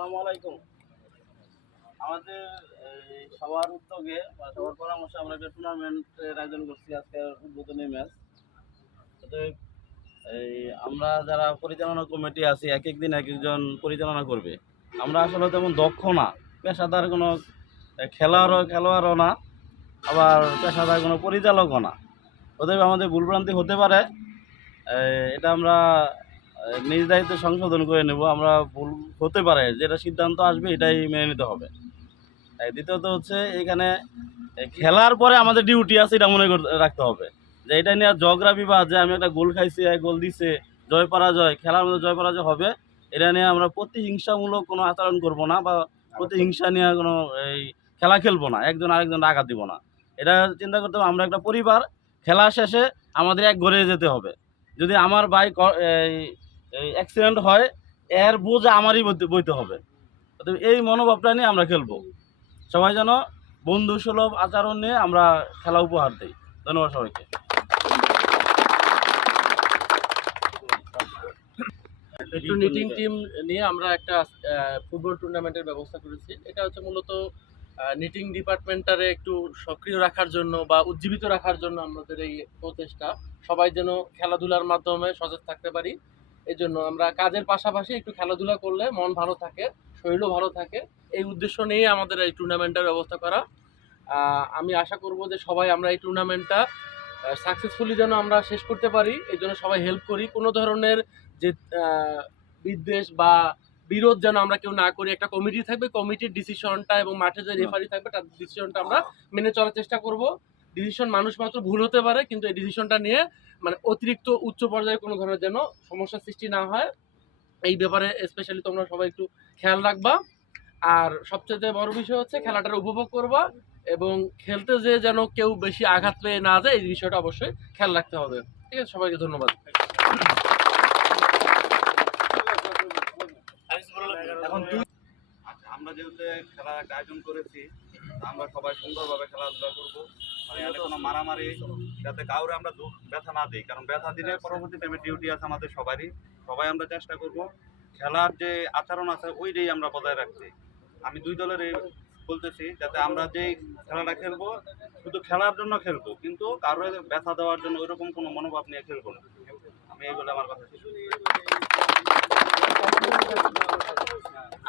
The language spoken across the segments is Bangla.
আসসালামু আলাইকুম। আমাদের সবার উদ্যোগে বা সবার পরামর্শে আমরা একটা টুর্নামেন্টের আয়োজন করছি, আজকে উদ্বোধনী ম্যাচ। অতএব আমরা যারা পরিচালনা কমিটি আছি, এক এক দিন এক একজন পরিচালনা করবে। আমরা আসলে তেমন দক্ষ না, পেশাদার কোনো খেলোয়াড়ও না, আবার পেশাদার কোনো পরিচালকও না। অতএব আমাদের ভুলভ্রান্তি হতে পারে, এটা আমরা নিজ দায়িত্বে সংশোধন করে নেব। আমরা ভুল হতে পারে, যেটা সিদ্ধান্ত আসবে এটাই মেনে নিতে হবে। দ্বিতীয়ত হচ্ছে, এখানে খেলার পরে আমাদের ডিউটি আছে, এটা মনে রাখতে হবে যে এটা নিয়ে ঝগড়া বিবাদ, যে আমি একটা গোল খাইছি, এক গোল দিছে, জয় পরাজয়, খেলার মধ্যে জয় পরাজয় হবে, এটা নিয়ে আমরা প্রতিহিংসামূলক কোনো আচরণ করব না, বা প্রতিহিংসা নিয়ে কোনো খেলা খেলবো না, একজন আরেকজন আঘাত দিব না। এটা চিন্তা করতে হবে, আমরা একটা পরিবার, খেলা শেষে আমাদের এক ঘরে যেতে হবে। যদি আমার বাইক অ্যাক্সিডেন্ট হয়, এর বোঝা আমারই বইতে হবে। এই মনোভাবটা নিয়ে আমরা খেলবো। সবাই যেন বন্ধু সুলভ আচরণ নিয়ে আমরা খেলা উপহার দিই। ধন্যবাদ সবাইকে। একটু নিটিং টিম নিয়ে আমরা একটা ফুটবল টুর্নামেন্টের ব্যবস্থা করেছি। এটা হচ্ছে মূলত নিটিং ডিপার্টমেন্টটারে একটু সক্রিয় রাখার জন্য বা উজ্জীবিত রাখার জন্য আমাদের এই প্রচেষ্টা। সবাই যেন খেলাধুলার মাধ্যমে সচেতন থাকতে পারি, এই জন্য আমরা কাজের পাশাপাশি একটু খেলাধুলা করলে মন ভালো থাকে, শরীরও ভালো থাকে। এই উদ্দেশ্য নিয়ে আমাদের এই টুর্নামেন্টের ব্যবস্থা করা। আমি আশা করব যে সবাই আমরা এই টুর্নামেন্টটা সাকসেসফুলি যেন আমরা শেষ করতে পারি, এই জন্য সবাই হেল্প করি। কোনো ধরনের যে বিদ্বেষ বা বিরোধ যেন আমরা কেউ না করি। একটা কমিটি থাকবে, কমিটির ডিসিশনটা এবং মাঠে যে রেফারি থাকবে তার ডিসিশনটা আমরা মেনে চলার চেষ্টা করব। ডিসিশন মানুষ মাত্র ভুল হতে পারে, কিন্তু এই ডিসিশনটা নিয়ে মানে অতিরিক্ত উচ্চ পর্যায়ে কোনো ধরনের যেন সমস্যার সৃষ্টি না হয়, এই ব্যাপারে স্পেশালি তোমরা সবাই একটু খেয়াল রাখবা। আর সবচেয়ে বড় বিষয় হচ্ছে খেলাটার উপভোগ করবা, এবং খেলতে যে যেন কেউ বেশি আঘাত পেয়ে না যায়, এই বিষয়টা অবশ্যই খেয়াল রাখতে হবে। ঠিক আছে, সবাইকে ধন্যবাদ। আমরা যেহেতু খেলার একটা আয়োজন করেছি, আমরা সবাই সুন্দরভাবে খেলাধুলা করবো। মানে এতে কোনো মারামারি যাতে কাউরে আমরা ব্যথা না দিই, কারণ ব্যথা দিলে পরবর্তীতে ডিউটি আছে আমাদের সবারই। সবাই আমরা চেষ্টা করব খেলার যে আচরণ আছে ওইটাই আমরা বজায় রাখতে। আমি দুই দলের বলতেছি, যাতে আমরা যে খেলাটা খেলবো শুধু খেলার জন্য খেলবো, কিন্তু কারো ব্যথা দেওয়ার জন্য ওইরকম কোনো মনোভাব নিয়ে খেলবো না। আমি এই বলে আমার কথা শেষ।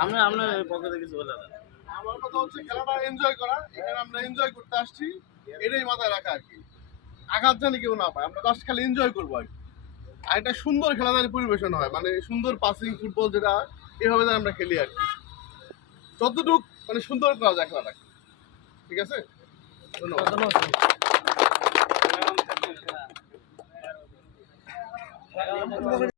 আমরা পক্ষে থেকে কিছু বলে আমার কথা হচ্ছে খেলাটা এনজয় করা। এখানে আমরা এনজয় করতে আসছি, এটাই মাথায় রাখা আর কি। আঘাত জানি কেউ না পায়, আমরা জাস্ট খালি এনজয় করবো আর কি। আর একটা সুন্দর খেলা জানি পরিবেশন হয়, মানে সুন্দর পাসিং ফুটবল, যেটা এভাবে যেন আমরা খেলি আর কি। যতটুকু মানে সুন্দর করা যায় খেলাটাকে। ঠিক আছে, ধন্যবাদ।